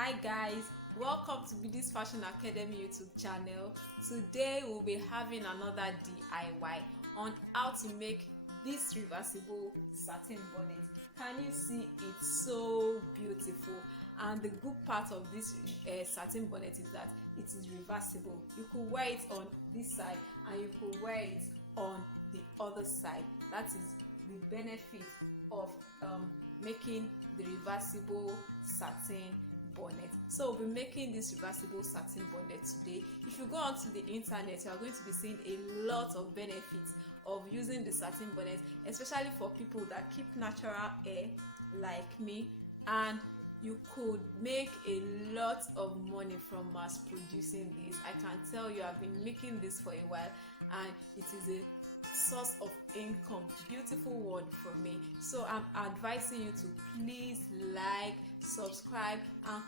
Hi guys, welcome to Bidis Fashion Academy YouTube channel. Today we'll be having another DIY on how to make this reversible satin bonnet. Can you see it's so beautiful? And the good part of this satin bonnet is that it is reversible. You could wear it on this side and you could wear it on the other side. That is the benefit of making the reversible satin bonnet. So we'll be making this reversible satin bonnet today. If you go onto the internet, you are going to be seeing a lot of benefits of using the satin bonnet, especially for people that keep natural hair like me, and you could make a lot of money from mass producing this. I can tell you I've been making this for a while and it is a source of income. Beautiful word for me. So I'm advising you to please like, subscribe and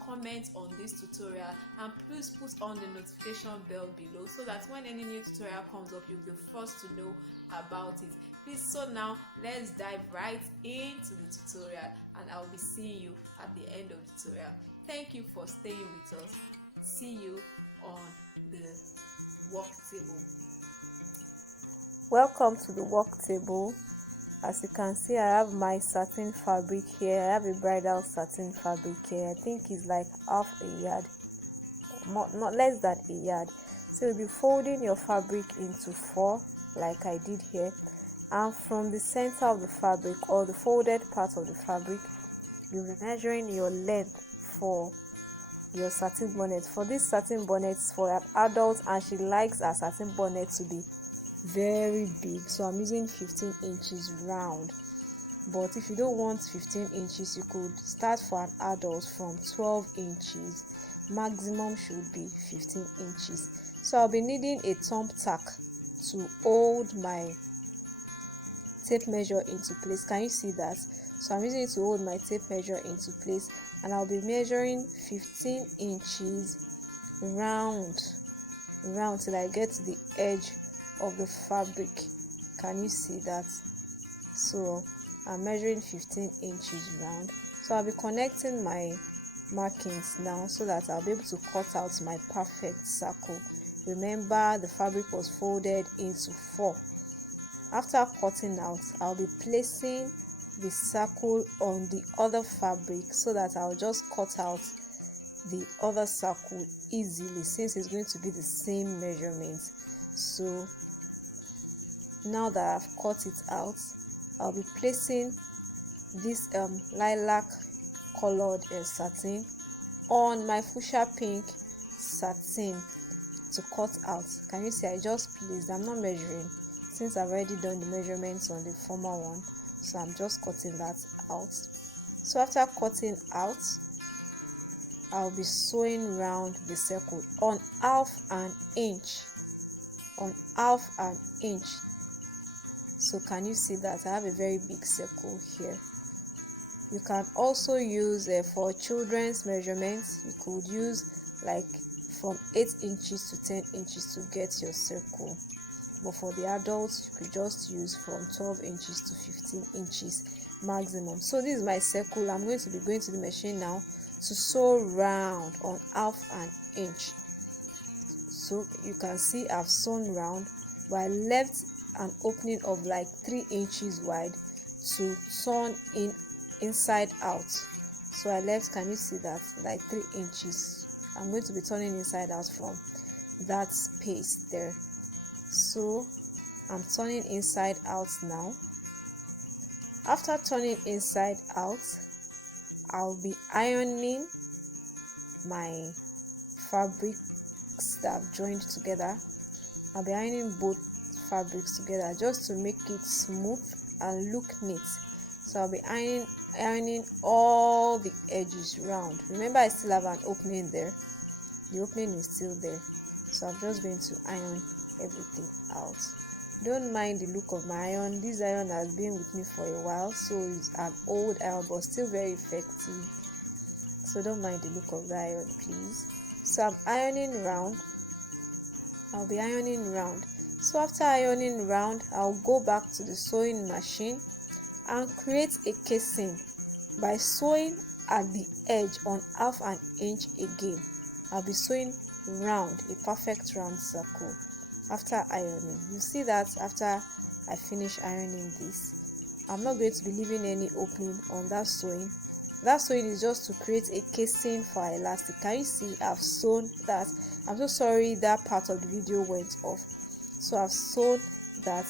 comment on this tutorial, and please put on the notification bell below so that when any new tutorial comes up you'll be the first to know about it. Please, so now let's dive right into the tutorial and I'll be seeing you at the end of the tutorial. Thank you for staying with us. See you on the work table. Welcome to the work table. As you can see, I have my satin fabric here. I have a bridal satin fabric here. I think it's like half a yard, not less than a yard. So you'll be folding your fabric into 4 like I did here, and from the center of the fabric or the folded part of the fabric, you'll be measuring your length for your satin bonnet. For this satin bonnet, for an adult, and she likes her satin bonnet to be very big, so I'm using 15 inches round. But if you don't want 15 inches, you could start for an adult from 12 inches. Maximum should be 15 inches. So I'll be needing a thumb tack to hold my tape measure into place. Can you see that? So I'm using it to hold my tape measure into place, and I'll be measuring 15 inches round till I get to the edge of the fabric. Can you see that? So I'm measuring 15 inches round. So I'll be connecting my markings now so that I'll be able to cut out my perfect circle. Remember, the fabric was folded into 4. After cutting out, I'll be placing the circle on the other fabric so that I'll just cut out the other circle easily, since it's going to be the same measurement. So now that I've cut it out, I'll be placing this lilac colored satin on my fuchsia pink satin to cut out. Can you see? I just placed, I'm not measuring since I've already done the measurements on the former one, so I'm just cutting that out. So after cutting out, I'll be sewing round the circle on half an inch. So can you see that I have a very big circle here? You can also use for children's measurements, you could use like from 8 inches to 10 inches to get your circle, but for the adults you could just use from 12 inches to 15 inches maximum. So this is my circle. I'm going to be going to the machine now to sew round on half an inch. So you can see I've sewn round, but I left an opening of like 3 inches wide to turn inside out. So I left, can you see that, like 3 inches. I'm going to be turning inside out from that space there. So I'm turning inside out now. After turning inside out, I'll be ironing my fabrics that I've joined together. I'll be ironing both fabrics together just to make it smooth and look neat. So I'll be ironing all the edges round. Remember, I still have an opening there. The opening is still there, so I'm just going to iron everything out. Don't mind the look of my iron. This iron has been with me for a while, so it's an old iron but still very effective. So don't mind the look of the iron, please. So I'm ironing round. I'll be ironing round. So after ironing round, I'll go back to the sewing machine and create a casing by sewing at the edge on 1/2 inch again. I'll be sewing round, a perfect round circle after ironing. You see that after I finish ironing this, I'm not going to be leaving any opening on that sewing. That sewing is just to create a casing for our elastic. Can you see I've sewn that? I'm so sorry that part of the video went off. So I've sewn that,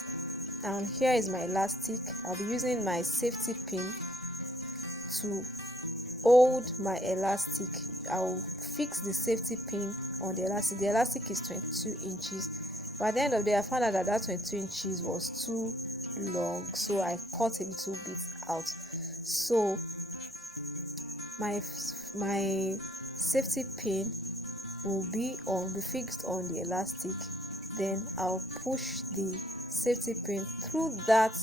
and here is my elastic. I'll be using my safety pin to hold my elastic. I'll fix the safety pin on the elastic. The elastic is 22 inches. By the end of the day, I found out that 22 inches was too long, so I cut a little bit out. So my safety pin will be fixed on the elastic. Then I'll push the safety pin through that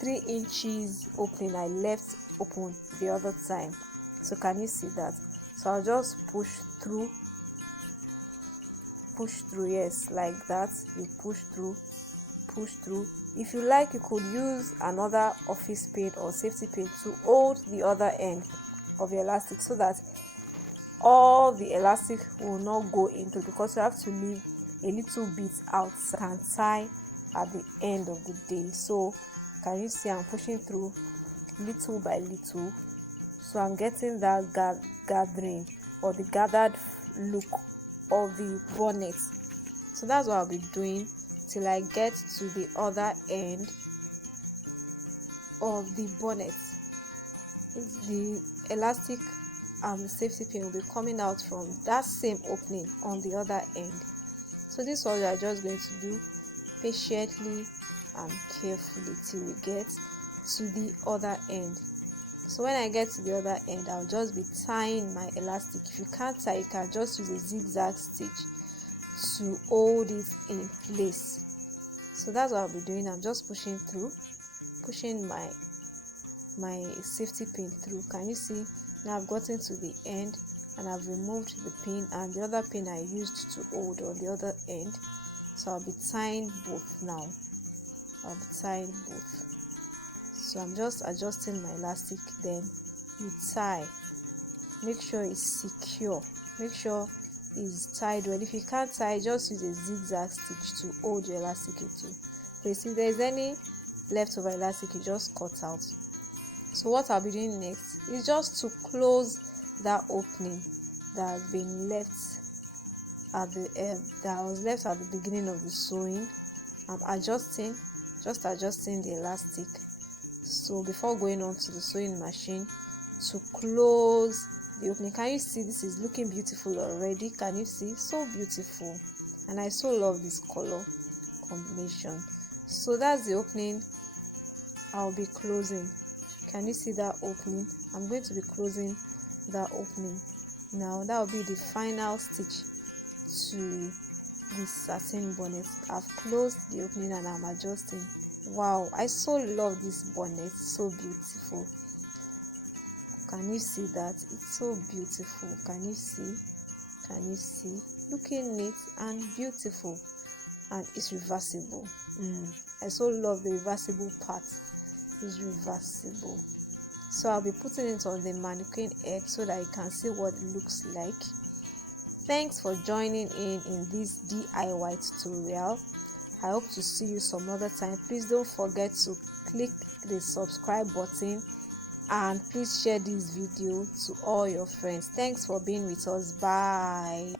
3 inches opening I left open the other time. So can you see that? So I'll just push through, yes, like that. You push through. If you like, you could use another office pin or safety pin to hold the other end of the elastic, so that all the elastic will not go into, because you have to leave a little bit out so can tie at the end of the day. So can you see I'm pushing through little by little, so I'm getting that gathering or the gathered look of the bonnet. So that's what I'll be doing till I get to the other end of the bonnet. The elastic and the safety pin will be coming out from that same opening on the other end. So this is all you are just going to do patiently and carefully till we get to the other end. So when I get to the other end, I'll just be tying my elastic. If you can't tie, you can just use a zigzag stitch to hold it in place. So that's what I'll be doing. I'm just pushing my safety pin through. Can you see? Now I've gotten to the end and I've removed the pin and the other pin I used to hold on the other end. So I'll be tying both now. So I'm just adjusting my elastic. Then you tie. Make sure it's secure. Make sure it's tied well. If you can't tie, just use a zigzag stitch to hold your elastic into place. If there is any leftover elastic, you just cut out. So what I'll be doing next is just to close that opening that has been left at the beginning of the sewing. I'm adjusting the elastic. So before going on to the sewing machine to close the opening, can you see this is looking beautiful already? Can you see? So beautiful, and I so love this color combination. So that's the opening I'll be closing. Can you see that opening? I'm going to be closing that opening now. That will be the final stitch to the satin bonnet. I've closed the opening and I'm adjusting. Wow, I so love this bonnet. So beautiful. Can you see that? It's so beautiful. Can you see? Looking neat and beautiful, and it's reversible. I so love the reversible part. It's reversible. So I'll be putting it on the mannequin head so that you can see what it looks like. Thanks for joining in this DIY tutorial. I hope to see you some other time. Please don't forget to click the subscribe button and please share this video to all your friends. Thanks for being with us. Bye.